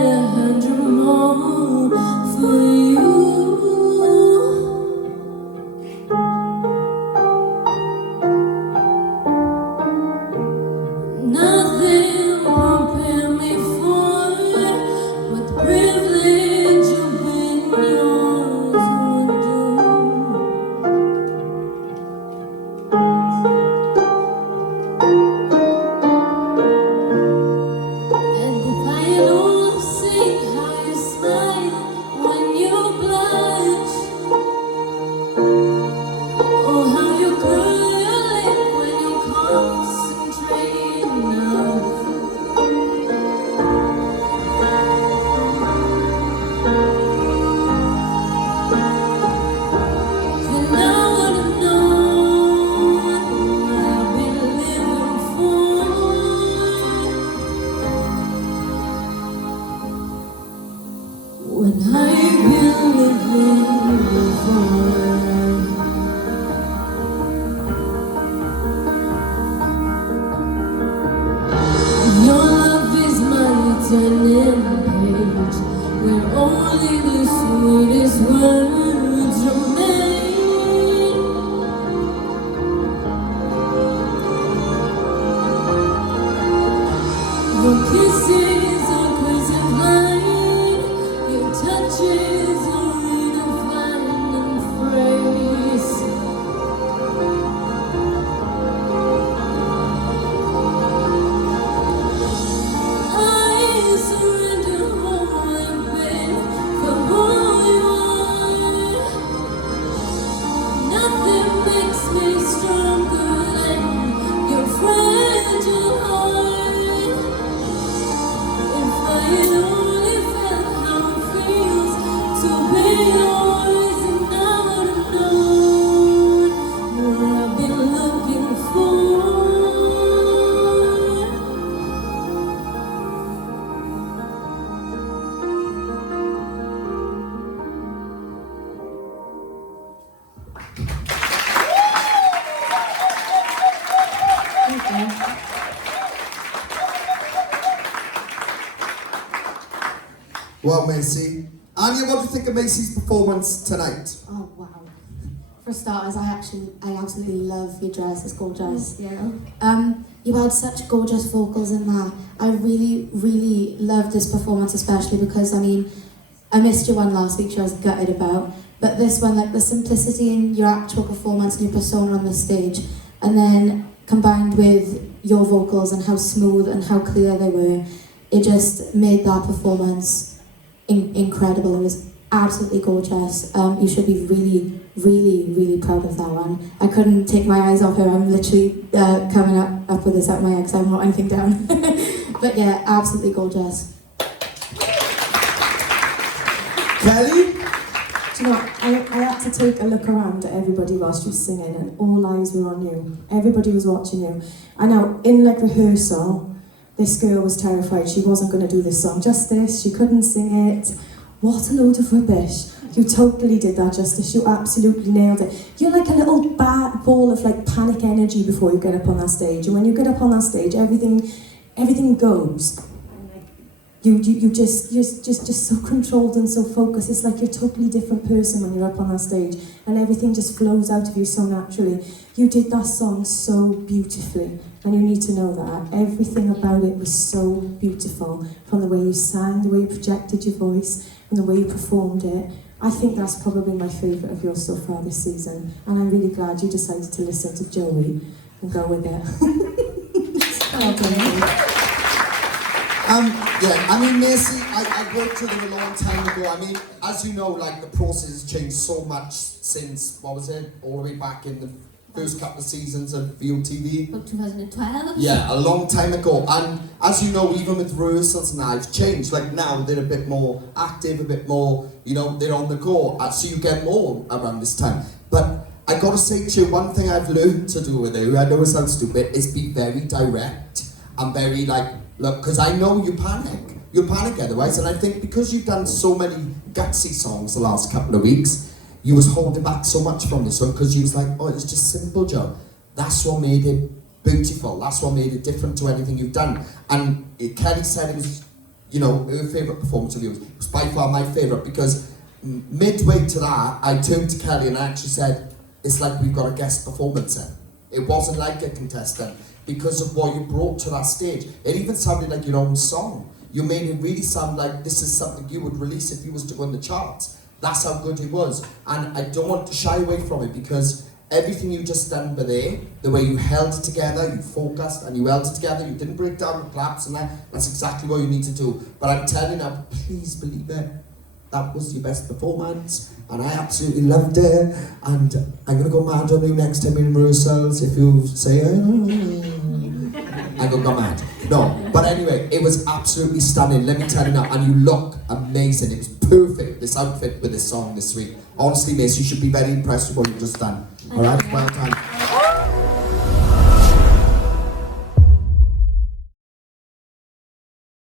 100 more for you. Nothing prepare me for what the privilege of being yours would do. And if I had only seen how you smile when you blush, or how you curl your lip when you concentrate enough, then I would have known what I've been living for. When I've been living for. Your love is my turning page, where only the sweetest words remain. Your kisses are crazy blind, your touches are redefining phrase. I surrender who I've been for who you are. Nothing makes me stronger than your fragile heart. If I had only felt how it feels to be yours, and I would have known what I've been looking for. Well, Macey. Anya, what do you think of Macey's performance tonight? Oh wow! For starters, I absolutely love your dress. It's gorgeous. Yeah. You had such gorgeous vocals in that. I really loved this performance, especially because I missed your one last week, which I was gutted about. But this one, like the simplicity in your actual performance and your persona on the stage, and then combined with your vocals and how smooth and how clear they were, it just made that performance incredible. It was absolutely gorgeous. You should be really proud of that one. I couldn't take my eyes off her. I'm literally coming up with this out my head because I haven't wrote anything down. But yeah, absolutely gorgeous. Kelly? Do you know, I had to take a look around at everybody whilst you were singing, and all eyes were on you. Everybody was watching you. I know, in like rehearsal, this girl was terrified she wasn't going to do this song justice. She couldn't sing it. What a load of rubbish. You totally did that justice. You absolutely nailed it. You're like a little ball of like panic energy before you get up on that stage. And when you get up on that stage, everything goes. You're just so controlled and so focused. It's like you're a totally different person when you're up on that stage, and everything just flows out of you so naturally. You did that song so beautifully, and you need to know that. Everything about it was so beautiful, from the way you sang, the way you projected your voice, and the way you performed it. I think that's probably my favourite of yours so far this season, and I'm really glad you decided to listen to Joey and go with it. Okay. Yeah, I mean, Macey, I worked with her a long time ago. I mean, as you know, like, the process has changed so much since, what was it, all the way back in the first couple of seasons of VOTV. About 2012? Yeah, a long time ago. And as you know, even with rehearsals and I've changed. Like, now they're a bit more active, a bit more, you know, they're on the go. So you get more around this time. But I gotta say to you, one thing I've learned to do with you, I know it sounds stupid, is be very direct and very like, look, because I know you panic. You panic otherwise, and I think because you've done so many gutsy songs the last couple of weeks, you was holding back so much from this one because you was like, oh, it's just simple, Joe. That's what made it beautiful. That's what made it different to anything you've done. And Kelly said it was you know, her favourite performance of yours. It was by far my favourite because midway to that, I turned to Kelly and I actually said, it's like we've got a guest performance in. It wasn't like a contestant because of what you brought to that stage. It even sounded like your own song. You made it really sound like this is something you would release if you was to go in the charts. That's how good it was. And I don't want to shy away from it because everything you just done there, the way you held it together, you focused and you held it together, you didn't break down the claps and that's exactly what you need to do. But I'm telling you, please believe it, that was your best performance and I absolutely loved it. And I'm going to go mad on you next time in rehearsals if you say, I'm going to go mad. No, but anyway, it was absolutely stunning, let me tell you now, and you look amazing. It was perfect, this outfit with this song this week. Honestly, miss, you should be very impressed with what you've just done. Alright, well done.